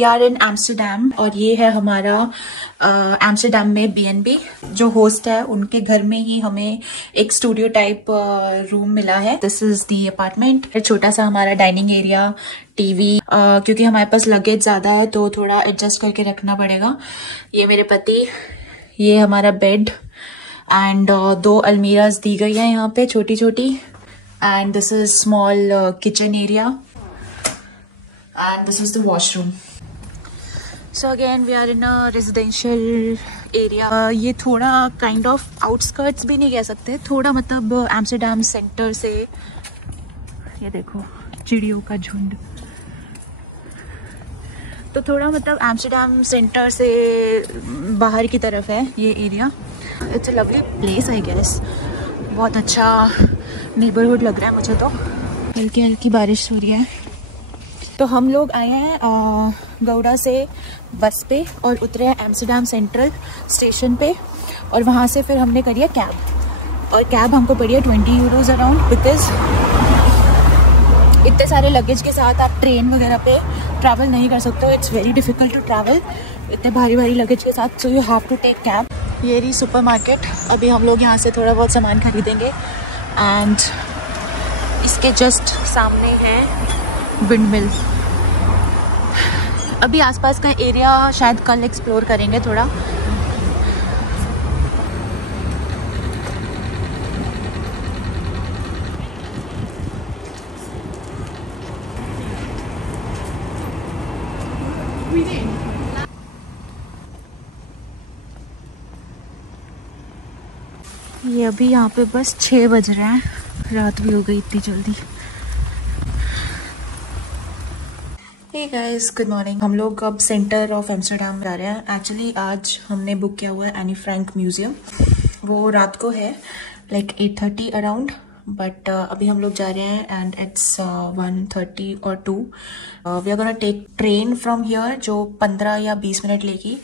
We are in Amsterdam और ये है हमारा एम्स्टरडैम में बीएनबी। जो होस्ट है उनके घर में ही हमें एक स्टूडियो टाइप रूम मिला है। This is the apartment. छोटा सा हमारा डाइनिंग एरिया, टीवी, क्योंकि हमारे पास लगेज ज्यादा है तो थोड़ा एडजस्ट करके रखना पड़ेगा। ये मेरे पति, ये हमारा बेड एंड 2 अलमीराज दी गई है यहाँ पे छोटी छोटी। And this is small kitchen area and this is the washroom. So again we are in a residential area. ये थोड़ा kind of outskirts भी नहीं कह सकते, थोड़ा मतलब एम्स्टरडैम सेंटर से, ये देखो चिड़ियों का झुंड, तो थोड़ा मतलब एम्स्टरडैम सेंटर से बाहर की तरफ है ये area. It's a lovely place I guess. बहुत अच्छा नेबरहुड लग रहा है मुझे तो। हल्की हल्की बारिश हो रही है। तो हम लोग आए हैं गौड़ा से बस पे और उतरे हैं एम्स्टरडैम सेंट्रल स्टेशन पे और वहाँ से फिर हमने करी है कैब। और कैब हमको पड़ी है 20 यूरोज अराउंड, बिकॉज इतने सारे लगेज के साथ आप ट्रेन वगैरह पे ट्रैवल नहीं कर सकते। It's very difficult to travel इतने भारी भारी लगेज के साथ, so you have to take cab. ये रही सुपर मार्केट। अभी हम लोग यहाँ से थोड़ा बहुत सामान खरीदेंगे एंड इसके जस्ट सामने है विंडमिल। अभी आसपास का एरिया शायद कल एक्सप्लोर करेंगे थोड़ा। ये अभी यहाँ पे बस 6 बज रहे हैं, रात भी हो गई इतनी जल्दी। Hey guys, good morning. हम लोग अब सेंटर ऑफ एम्स्टरडैम जा रहे हैं। एक्चुअली आज हमने बुक किया हुआ है एनी फ्रैंक म्यूजियम। वो रात को है लाइक 8:30 अराउंड, बट अभी हम लोग जा रहे हैं एंड इट्स 1:30 और 2। We are gonna take train from here जो 15 या 20 मिनट लेगी।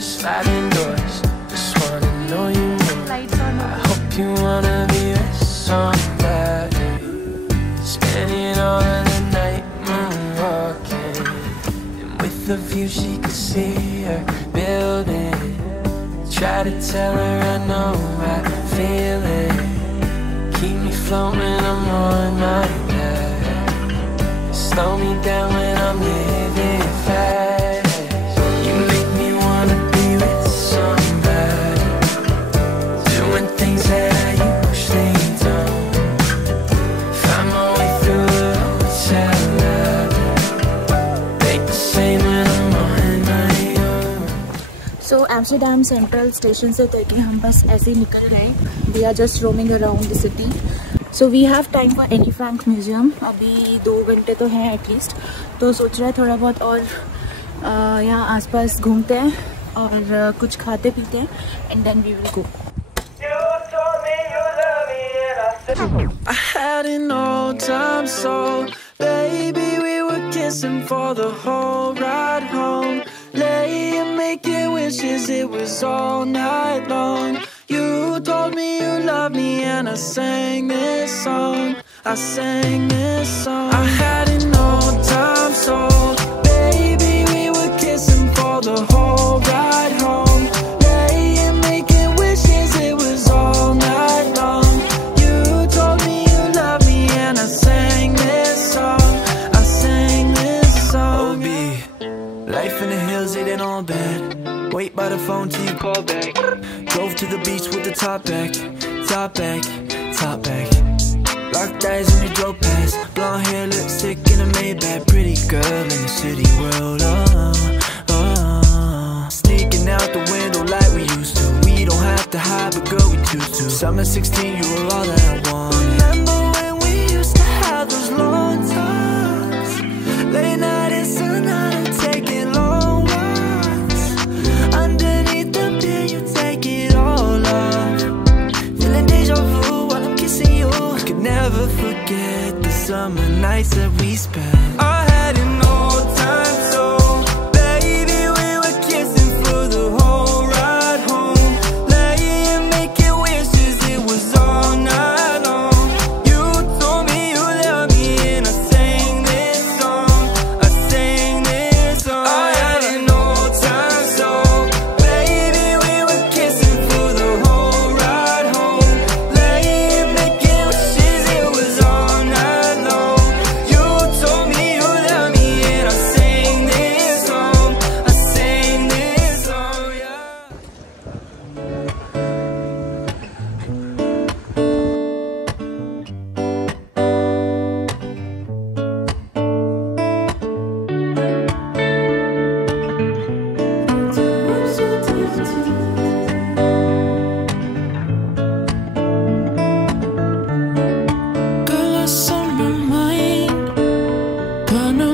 Sliding doors, just wanna know you more. I hope you wanna be with somebody, spending all of the night moonwalking, and with the view she could see her building. Try to tell her I know I feel it. Keep me floating, I'm on my back. Slow me down when I'm living fast. So Amsterdam central station से उतर के हम बस ऐसे ही निकल गए। We are just roaming around the city. So we have time for Anne Frank museum. अभी 2 घंटे तो हैं एटलीस्ट, तो सोच रहे हैं थोड़ा बहुत और यहाँ आसपास घूमते हैं और कुछ खाते पीते हैं and then we will go. I had an old time soul, baby, we were kissing for the whole ride home, laying making wishes, it was all night long. You told me you loved me and I sang this song, I sang this song. I had an old time soul, baby, we were kissing for the whole ride home, laying making wishes, it was all night long. Life in the hills, it ain't all bad. Wait by the phone till you call back. Drove to the beach with the top back. Top back, top back. Locked eyes and you drove past. Blonde hair, lipstick in a Maybach. Pretty girl in the city world, Sneaking out the window like we used to. We don't have to hide, but girl, we choose to. Summer 16, you were all that I wanted. Remember when we used to have those long talks? Late night in Sonata, taking long walks. Underneath the beer, you take it all off. Feeling deja vu while I'm kissing you. I could never forget the summer nights that we spent. I had an old time so.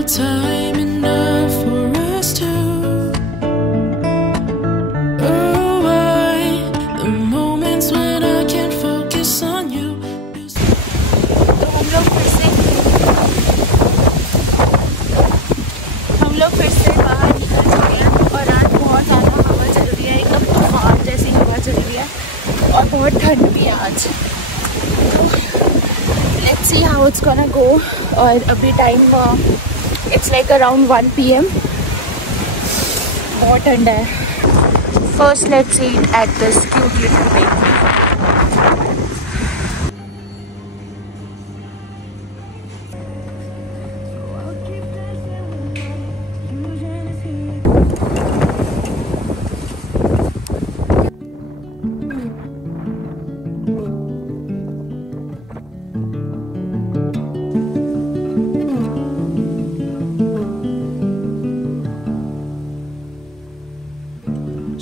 Time enough for us to avoid the moments when I can't focus on you. तो हम लोग फिर से बाहर निकल चुके हैं और आज बहुत ज़्यादा हवा चल रही है, एकदम तूफान जैसी हवा चल रही है और बहुत ठंड भी है आज। तो let's see how it's gonna go. और अभी टाइम It's like around 1 PM. बहुत ठंडा है। First, let's eat at this cute little bakery.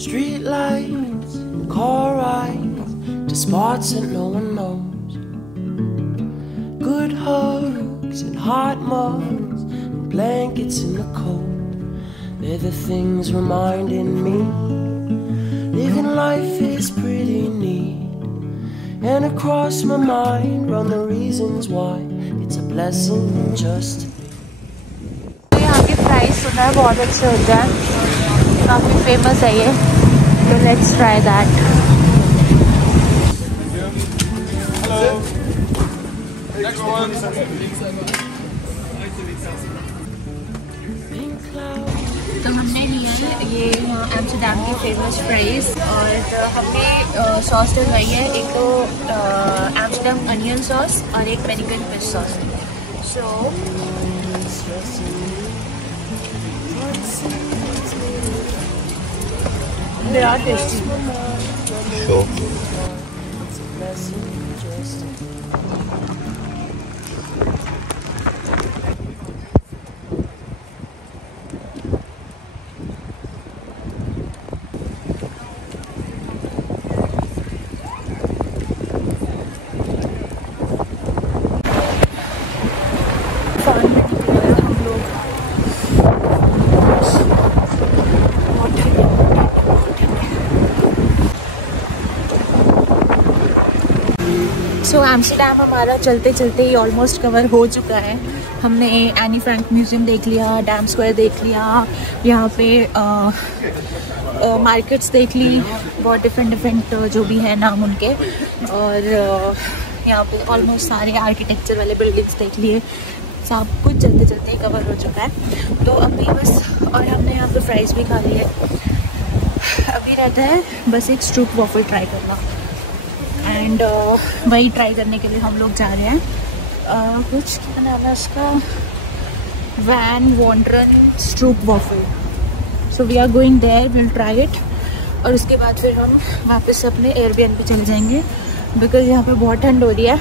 Street lights, car rides to spots that no one knows. Good hugs and hot mugs and blankets in the cold. They're the things reminding me living life is pretty neat. And across my mind run the reasons why it's a blessing just to be. यहाँ की प्राइस सुना है बहुत अच्छे होते हैं, काफ़ी फेमस है ये, तो लेट्स ट्राई दैट। तो हमने लिया है ये एम्स्टर्डम की फेमस फ्राइज और हमने सॉस डलवाई है, एक तो एम्स्टर्डम अनियन सॉस और एक पेरिगन fish sauce. So they are tasty. Sure. So Amsterdam हमारा चलते चलते ही ऑलमोस्ट कवर हो चुका है। हमने एनी फ्रैंक म्यूज़ियम देख लिया, डैम स्क्वायर देख लिया, यहाँ पे मार्केट्स देख ली, बहुत डिफरेंट जो भी है नाम उनके, और यहाँ पे ऑलमोस्ट सारे आर्किटेक्चर वाले बिल्डिंग्स देख लिए। सब कुछ चलते चलते ही कवर हो चुका है। तो अभी बस, और हमने यहाँ पे फ्राइज भी खा लिए। अभी रहता है बस एक स्ट्रूप वॉफल ट्राई करना, एंड वही ट्राई करने के लिए हम लोग जा रहे हैं। कुछ क्या नाम है उसका, Van Wonderen stroopwafel. So we are going there, will try it, और उसके बाद फिर हम वापस से अपने एयरबीएनबी पे चले जाएंगे बिकॉज यहाँ पे बहुत ठंड हो रही है।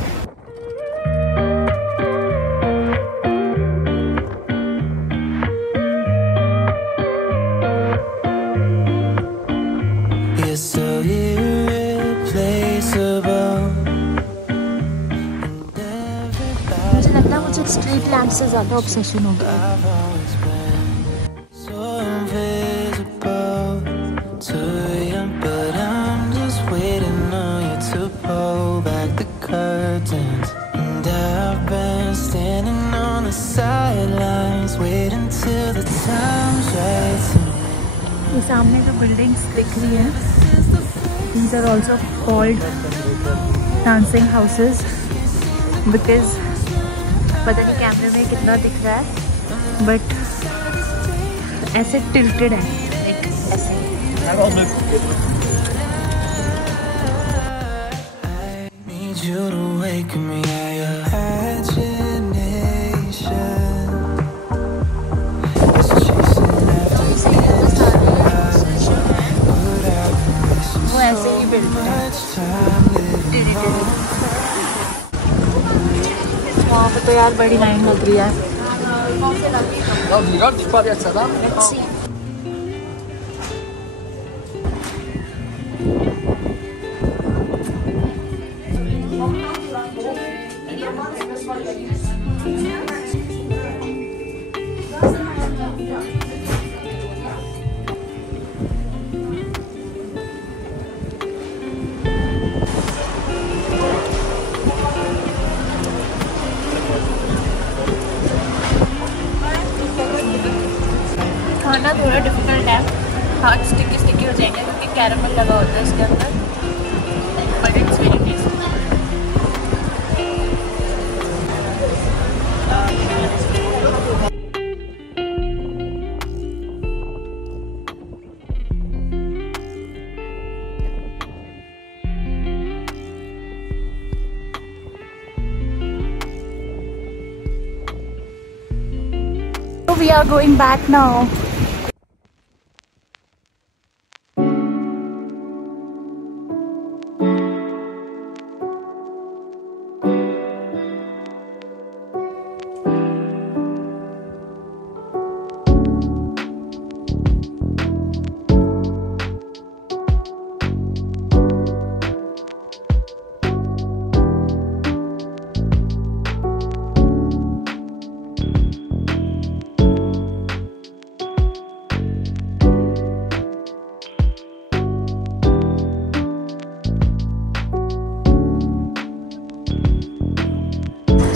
मुझे लगता है मुझे स्ट्रीट लैम्प से ज़्यादा ऑब्सेशन हो गया है। ये सामने जो बिल्डिंग्स दिख रही है, these are also called dancing houses because पता नहीं कैमरे में कितना दिख रहा है बट ऐसे टिल्टेड है, एक ऐसे। वो ऐसे ही बिल्कुल वहाँ पे तो यार बड़ी लाइन लग रही है। Let's see. खाना थोड़ा डिफिकल्ट है, हाथ स्टिकी हो जाएंगे क्योंकि कैरामल लगा होता है इसके अंदर, but it's very tasty. We are going back now.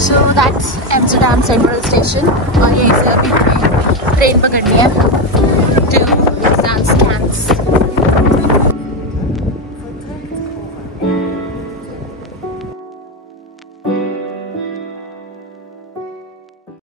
So that's Amsterdam Central Station और यहीं से अभी ट्रेन पकड़नी है to